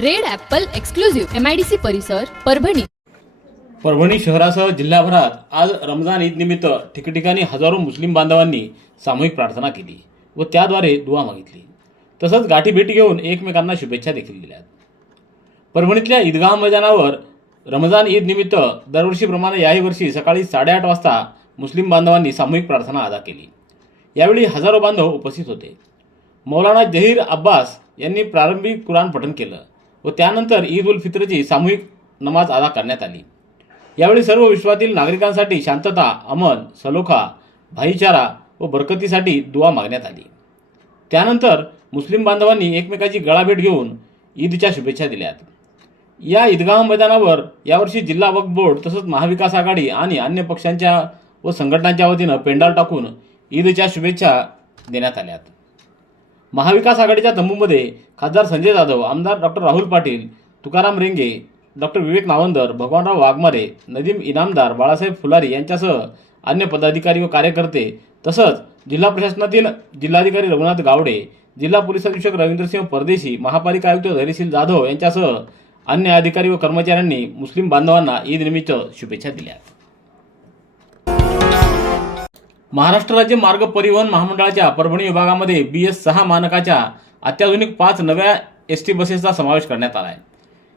Red apple exclusive. MIDC परिसर परभणी. परभणी शहरासह जिल्हाभरात आज रमजान ईद निमित्त ठिकठिकाणी हजारो मुस्लिम बांधवांनी सामूहिक प्रार्थना केली व त्याद्वारे दुवा मागितली. तसंच गाठीभेटी घेऊन एकमेकांना शुभेच्छा देखील दिल्या परभणीतल्या ईदगाह मैदानावर रमजान ईद निमित्त दरवर्षीप्रमाणे याही वर्षी सकाळी साडेआठ वाजता मुस्लिम बांधवांनी सामूहिक प्रार्थना अदा केली. यावेळी हजारो बांधव उपस्थित होते. मौलाना जहीर अब्बास यांनी प्रारंभिक कुराण पठण केलं. व त्यानंतर ईद उल फित्रची सामूहिक नमाज अदा करण्यात आली. यावेळी सर्व विश्वातील नागरिकांसाठी शांतता अमन सलोखा भाईचारा व बरकतीसाठी दुवा मागण्यात आली. त्यानंतर मुस्लिम बांधवांनी एकमेकाची गळाभेट घेऊन ईदच्या शुभेच्छा दिल्यात. या ईदगाह मैदानावर यावर्षी जिल्हा वक्फ बोर्ड तसंच महाविकास आघाडी आणि अन्य पक्षांच्या व संघटनांच्या वतीनं पेंडाल टाकून ईदच्या शुभेच्छा देण्यात आल्यात. महाविकास आघाडीच्या तंबूमध्ये खासदार संजय जाधव आमदार डॉक्टर राहुल पाटील तुकाराम रेंगे डॉक्टर विवेक नावंदर भगवानराव वाघमारे नदीम इनामदार बाळासाहेब फुलारी यांच्यासह अन्य पदाधिकारी व कार्यकर्ते तसंच जिल्हा प्रशासनातील जिल्हाधिकारी रघुनाथ गावडे जिल्हा पोलीस अधीक्षक रवींद्रसिंह परदेशी महापालिका आयुक्त धैर्यशील जाधव यांच्यासह अन्य अधिकारी व कर्मचाऱ्यांनी मुस्लिम बांधवांना ईदनिमित्त शुभेच्छा दिल्या. महाराष्ट्र राज्य मार्ग परिवहन महामंडळाच्या परभणी विभागामध्ये बी एस सहा मानकाच्या अत्याधुनिक पाच नव्या एस टी बसेसचा समावेश करण्यात आला आहे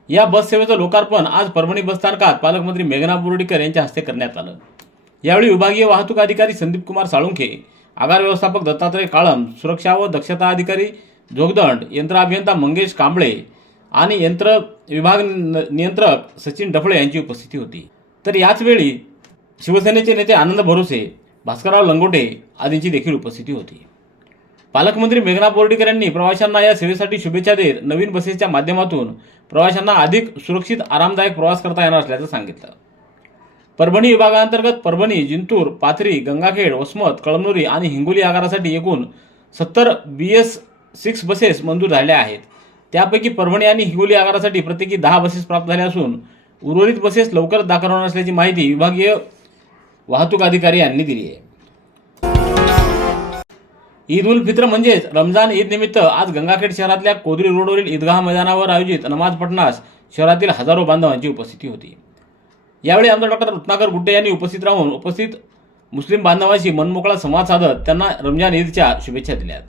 या बससेवेचं लोकार्पण आज परभणी बसस्थानकात पालकमंत्री मेघना बोर्डीकर यांच्या हस्ते करण्यात आलं. यावेळी विभागीय वाहतूक अधिकारी संदीप कुमार साळुंखे आगार व्यवस्थापक दत्तात्रय काळम सुरक्षा व दक्षता अधिकारी जोगदंड यंत्र अभियंता मंगेश कांबळे आणि यंत्र विभाग नियंत्रक सचिन डफळे यांची उपस्थिती होती. तर याचवेळी शिवसेनेचे नेते आनंद भरोसे भास्करराव लंगोटे आदींची देखील उपस्थिती होती. पालकमंत्री मेघना बोर्डीकर यांनी प्रवाशांना या सेवेसाठी शुभेच्छा देत नवीन बसेसच्या माध्यमातून प्रवाशांना अधिक सुरक्षित आरामदायक प्रवास करता येणार असल्याचं सांगितलं. परभणी विभागांतर्गत परभणी जिंतूर पाथरी गंगाखेड वसमत कळमनुरी आणि हिंगोली आगारासाठी एकूण सत्तर बी एस सिक्स बसेस मंजूर झाल्या आहेत. त्यापैकी परभणी आणि हिंगोली आगारासाठी प्रत्येकी दहा बसेस प्राप्त झाल्या असून उर्वरित बसेस लवकरच दाखल होणार असल्याची माहिती विभागीय वाहतूक अधिकारी यांनी दिली आहे. ईद उल फित्र म्हणजेच रमजान ईद निमित्त आज गंगाखेड शहरातल्या कोदरी रोडवरील ईदगाह मैदानावर आयोजित नमाज पठणास शहरातील हजारो बांधवांची उपस्थिती होती. यावेळी आमदार डॉक्टर रत्नाकर गुट्टे यांनी उपस्थित राहून उपस्थित मुस्लिम बांधवांशी मनमोकळा संवाद साधत त्यांना रमजान ईदच्या शुभेच्छा दिल्यात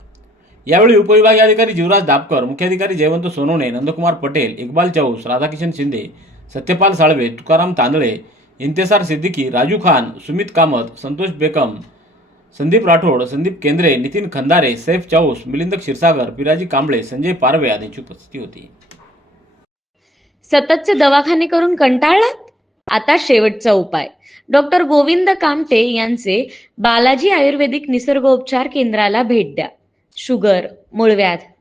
यावेळी उपविभागीय अधिकारी जीवराज दापकर मुख्याधिकारी जयवंत सोनवणे नंदकुमार पटेल इक्बाल चौस राधाकिशन शिंदे सत्यपाल साळवे तुकाराम तांदळे इंतेसार सिद्दीकी राजू खान सुमित कामत संतोष बेकम संदीप राठोड संदीप केंद्रे नितीन खंदारे सैफ चाऊस मिलिंद क्षीरसागर पिराजी कांबळे संजय पारवे आदींची उपस्थिती होती. सततचे दवाखाने करून कंटाळलात? आता शेवटचा उपाय. डॉक्टर गोविंद कामटे यांचे बालाजी आयुर्वेदिक निसर्गोपचार केंद्राला भेट द्या. शुगर मूळव्याध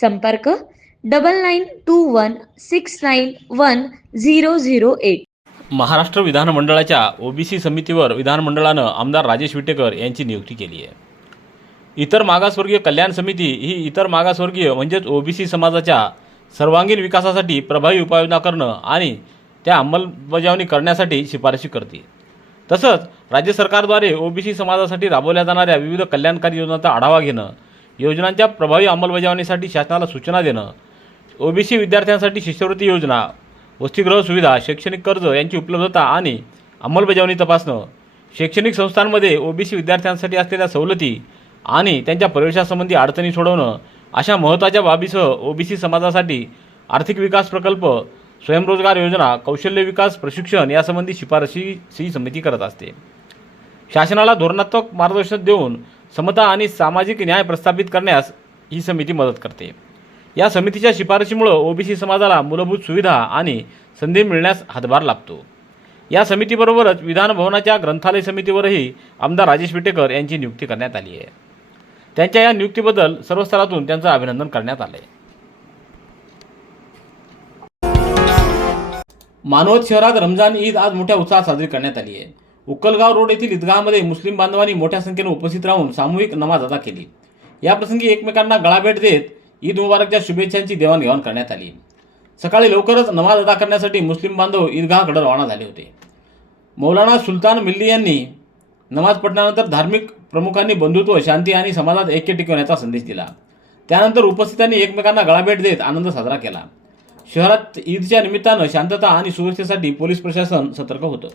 संपर्क double nine two one six nine one zero zero eight. Maharashtra विधानमंडळाच्या ओबीसी समितीवर विधानमंडळानं आमदार राजेश विटेकर यांची नियुक्ती केली आहे. इतर मागासवर्गीय कल्याण समिती ही इतर मागासवर्गीय म्हणजेच ओबीसी समाजाच्या सर्वांगीण विकासासाठी प्रभावी उपाययोजना करणं आणि त्या अंमलबजावणी करण्यासाठी शिफारशी करते. तसंच राज्य सरकारद्वारे ओबीसी समाजासाठी राबवल्या जाणाऱ्या विविध कल्याणकारी योजनांचा आढावा घेणं योजनांच्या प्रभावी अंमलबजावणीसाठी शासनाला सूचना देणं ओबीसी विद्यार्थ्यांसाठी शिष्यवृत्ती योजना वसतिगृह सुविधा शैक्षणिक कर्ज यांची उपलब्धता आणि अंमलबजावणी तपासणं शैक्षणिक संस्थांमध्ये ओबीसी विद्यार्थ्यांसाठी असलेल्या सवलती आणि त्यांच्या प्रवेशासंबंधी अडचणी सोडवणं अशा महत्त्वाच्या बाबीसह ओबीसी समाजासाठी आर्थिक विकास प्रकल्प स्वयंरोजगार योजना कौशल्य विकास प्रशिक्षण यासंबंधी शिफारशी समिती करत असते. शासनाला धोरणात्मक मार्गदर्शन देऊन समता आणि सामाजिक न्याय प्रस्थापित करण्यास ही समिती मदत करते. या समितीच्या शिफारशीमुळं ओबीसी समाजाला मूलभूत सुविधा आणि संधी मिळण्यास हातभार लागतो. या समितीबरोबरच विधानभवनाच्या ग्रंथालय समितीवरही आमदार राजेश विटेकर यांची नियुक्ती करण्यात आली आहे. त्यांच्या या नियुक्तीबद्दल सर्व स्तरातून त्यांचं अभिनंदन करण्यात आलं आहे मानवत शहरात रमजान ईद आज मोठ्या उत्साहात साजरी करण्यात आली आहे. उक्कलगाव रोड येथील ईदगाहमध्ये मुस्लिम बांधवांनी मोठ्या संख्येने उपस्थित राहून सामूहिक नमाज अदा केली. याप्रसंगी एकमेकांना गळाभेट देत ईद मुबारकच्या शुभेच्छांची देवाणघेवाण करण्यात आली. सकाळी लवकरच नमाज अदा करण्यासाठी मुस्लिम बांधव ईदगाहकडे रवाना झाले होते. मौलाना सुलतान मिल्ली यांनी नमाज पठणानंतर धार्मिक प्रमुखांनी बंधुत्व शांती आणि समाजात ऐक्य टिकवण्याचा संदेश दिला. त्यानंतर उपस्थितांनी एकमेकांना गळाभेट देत आनंद साजरा केला. शहरात ईदच्या निमित्तानं शांतता आणि सुरक्षेसाठी पोलीस प्रशासन सतर्क होतं.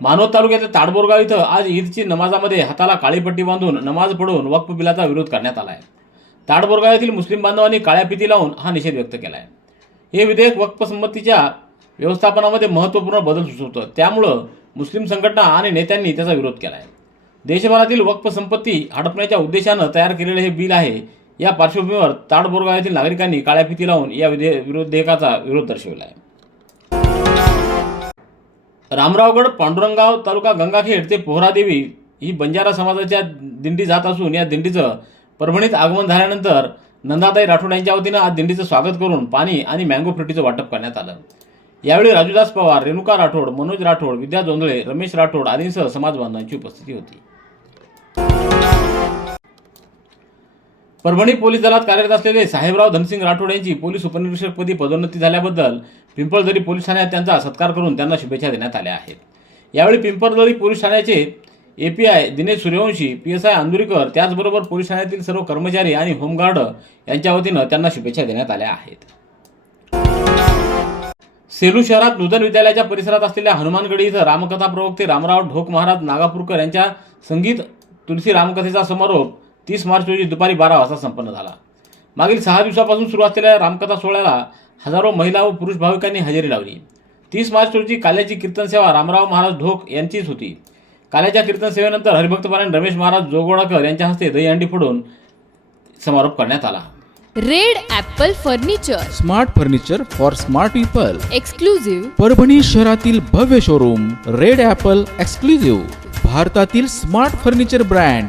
मानवत तालुक्यातील ताडबोरगाव इथं आज ईदची नमाजामध्ये हाताला काळी पट्टी बांधून नमाज पडून वक्फ बिलाचा विरोध करण्यात आला आहे ताडबोरगाव येथील मुस्लिम बांधवांनी काळ्या पिती लावून हा निषेध व्यक्त केला आहे हे विधेयक वक्फ संमतीच्या व्यवस्थापनामध्ये महत्त्वपूर्ण बदल सुचवतं. त्यामुळं मुस्लिम संघटना आणि नेत्यांनी त्याचा विरोध केला आहे देशभरातील वक्फ संपत्ती हडपण्याच्या उद्देशानं तयार केलेलं हे बिल आहे. या पार्श्वभूमीवर ताडबोरगाव येथील नागरिकांनी काळ्या फिती लावून या विधे विधेयकाचा विरोध दर्शविला आहे रामरावगड पांडुरंगाव तालुका गंगाखेड ते पोहरादेवी ही बंजारा समाजाच्या दिंडी जात असून या दिंडीचं परभणीत आगमन झाल्यानंतर नंदाताई राठोड यांच्या वतीनं आज दिंडीचं स्वागत करून पाणी आणि मँगो फ्रुटीचं वाटप करण्यात आलं. यावेळी राजूदास पवार रेणुका राठोड मनोज राठोड विद्या जोंधळे रमेश राठोड आदींसह समाजबांधवांची उपस्थिती होती. परभणी पोलीस दलात कार्यरत असलेले साहेबराव धनसिंग राठोड यांची पोलीस उपनिरीक्षकपदी पदोन्नती झाल्याबद्दल पिंपळदरी पोलीस ठाण्यात त्यांचा सत्कार करून त्यांना शुभेच्छा देण्यात आल्या आहेत. यावेळी पिंपळदरी पोलीस ठाण्याचे API Dinesh Suryavanshi P S I Andurikar त्याचबरोबर पोलीस ठाण्यातील सर्व कर्मचारी आणि होमगार्ड यांच्या वतीनं त्यांना शुभेच्छा देण्यात आल्या आहेत. सेलू शहरात नूतन विद्यालयाच्या परिसरात असलेल्या हनुमानगडी इथं रामकथा प्रवक्ते रामराव ढोक महाराज नागापूरकर यांच्या संगीत तुलसी रामकथेचा समारोप तीस मार्च रोजी दुपारी बारा वाजता संपन्न झाला. मागील सहा दिवसापासून सुरू असलेल्या रामकथा सोहळ्याला हजारो महिला व पुरुष भाविकांनी हजेरी लावली. तीस मार्च रोजी काल्याची कीर्तन सेवा रामराव महाराज ढोक यांचीच होती. काल्याच्या कीर्तन सेवेनंतर हरिभक्तपारायण रमेश महाराज जोगोडाकर यांच्या हस्ते दहीहंडी फोडून समारोप करण्यात आला. Red apple furniture. Smart furniture for smart people. Exclusive Parbhani शहरातील भव्य शोरूम रेड ॲपल एक्सक्लुझिव्ह. भारतातील smart furniture brand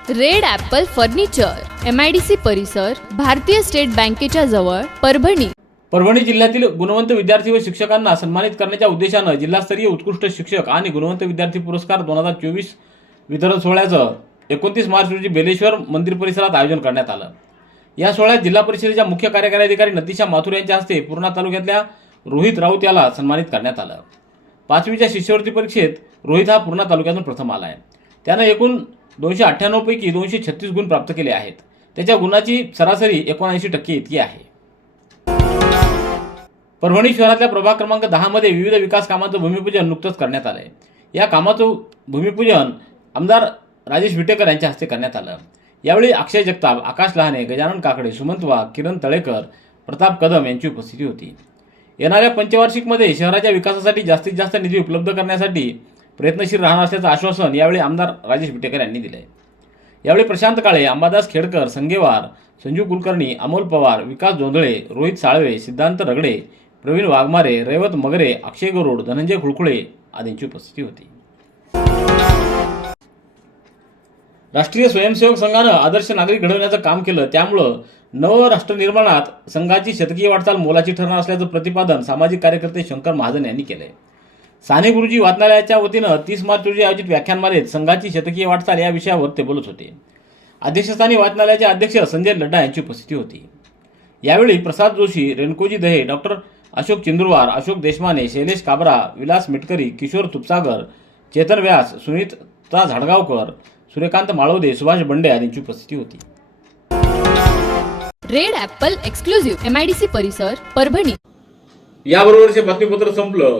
Red apple furniture M I D C परिसर भारतीय स्टेट बँकेच्या जवळ परभणी. परभणी जिल्ह्यातील गुणवंत विद्यार्थी व शिक्षकांना सन्मानित करण्याच्या उद्देशानं जिल्हास्तरीय उत्कृष्ट शिक्षक आणि गुणवंत विद्यार्थी पुरस्कार दोन हजार चोवीस वितरण सोहळ्याचं एकोणतीस मार्च रोजी बेलेश्वर मंदिर परिसरात आयोजन करण्यात आलं. या सोहळ्यात जिल्हा परिषदेच्या मुख्य कार्यकारी अधिकारी नतीशा माथुर यांच्या हस्ते पूर्णा तालुक्यातल्या रोहित राऊत याला सन्मानित करण्यात आलं. पाचवीच्या शिष्यवृत्ती परीक्षेत रोहित हा पूर्णा तालुक्यातून प्रथम आला आहे त्यानं एकूण दोनशे अठ्ठ्याण्णवपैकी दोनशे छत्तीस गुण प्राप्त केले आहेत. त्याच्या गुणाची सरासरी एकोणऐंशी टक्के इतकी आहे. परभणी शहरातल्या प्रभाग क्रमांक दहामध्ये विविध विकास कामांचं भूमिपूजन नुकतंच करण्यात आलंय. या कामाचं भूमिपूजन आमदार राजेश विटेकर यांच्या हस्ते करण्यात आलं. यावेळी अक्षय जगताप आकाश लहाने गजानन काकडे सुमंत वाघ किरण तळेकर प्रताप कदम यांची उपस्थिती होती. येणाऱ्या पंचवार्षिकमध्ये शहराच्या विकासासाठी जास्तीत जास्त निधी उपलब्ध करण्यासाठी प्रयत्नशील राहणार असल्याचं आश्वासन यावेळी आमदार राजेश विटेकर यांनी दिलंय. यावेळी प्रशांत काळे अंबादास खेडकर संगेवार संजीव कुलकर्णी अमोल पवार विकास जोंधळे रोहित साळवे सिद्धांत रगडे प्रवीण वाघमारे रेवत मगरे अक्षय गरुड धनंजय खुळखुळे आदींची उपस्थिती होती. राष्ट्रीय स्वयंसेवक संघानं आदर्श नागरिक घडवण्याचं काम केलं. त्यामुळं नव राष्ट्रनिर्माणात संघाची शतकीय वाटचाल मोलाची ठरणार असल्याचं प्रतिपादन सामाजिक कार्यकर्ते शंकर महाजन यांनी केलंय. साने गुरुजी वाचनालयाच्या वतीनं तीस मार्च रोजी आयोजित व्याख्यानमालेत संघाची शतकीय वाटचाल या विषयावर ते बोलत होते. अध्यक्षस्थानी वाचनालयाचे अध्यक्ष संजय लड्डा यांची उपस्थिती होती. यावेळी प्रसाद जोशी रेणकोजी दहे डॉक्टर अशोक चिंदुरवार अशोक देशमाने शैलेश काबरा विलास मिटकरी किशोर तुपसागर चेतन व्यास सुनीता झाडगावकर सूर्यकांत माळवदे सुभाष बंडे आदींची उपस्थिती होती. Red apple exclusive M I D C परिसर परभणी. याबरोबरचे बातमीपत्र संपलं.